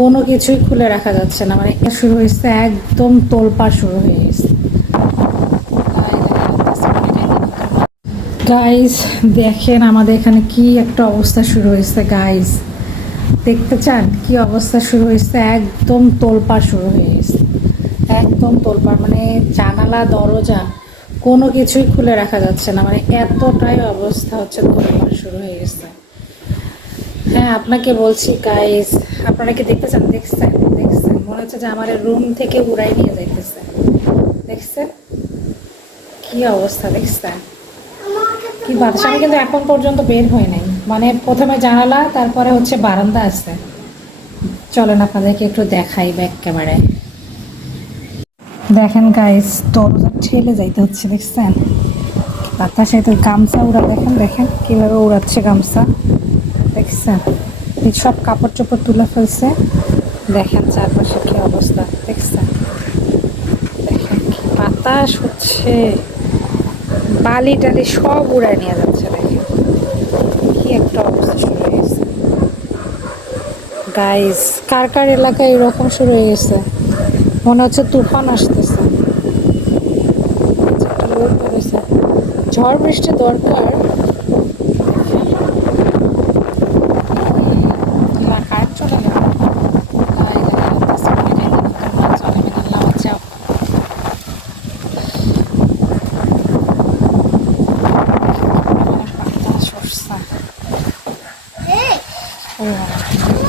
কোনো কিছুই খুলে রাখা যাচ্ছে না। মানে শুরু হয়েছে, একদম তোলপা শুরু হয়ে গেছে। গাইজ দেখেন আমাদের এখানে কি একটা অবস্থা শুরু হয়েছে গাইজ দেখতে চান কি অবস্থা শুরু হয়েছে? একদম তোলপা শুরু হয়ে গেছে। একদম তোলপা মানে জানালা, দরজা, কোনো কিছুই খুলে রাখা যাচ্ছে না। মানে এতটাই অবস্থা হচ্ছে তোলপাড় শুরু হয়ে গেছে। হ্যাঁ আপনাকে বলছি গাইস আপনারা কি দেখতেছেন? দেখছেন দেখছেন? মনে হচ্ছে যে আমার রুম থেকে উড়াই নিয়ে যাইতেছে। দেখছেন? কি অবস্থা, দেখছেন? কি বাতাস আমি কিন্তু এখন পর্যন্ত বের হই নাই। মানে প্রথমে জানালা, তারপরে হচ্ছে বারান্দা আছে। চলেন আপনাদেরকে একটু দেখাই ব্যাক ক্যামেরায় দেখেন গাইস দরজা ঠেলে যাইতে হচ্ছে, দেখছেন? বাতাসে তো গামছা উড়া, দেখেন দেখেন, কীভাবে উড়াচ্ছে গামছা। দেখছেন? সব কাপড় চোপড় তুলে ফেলছে। দেখেন চারপাশে কি অবস্থা। দেখছেন? দেখেন কি বাতাস হচ্ছে। বালি টালি সব উড়ায় নিয়ে যাচ্ছে দেখেন। কি একটা অবস্থা শুরু হয়ে গেছে। গাইস কার কার এলাকায় এরকম শুরু হয়ে গেছে? মনে হচ্ছে তুফান আসতেছে। আচ্ছা, ঝড় বৃষ্টি দরকার ya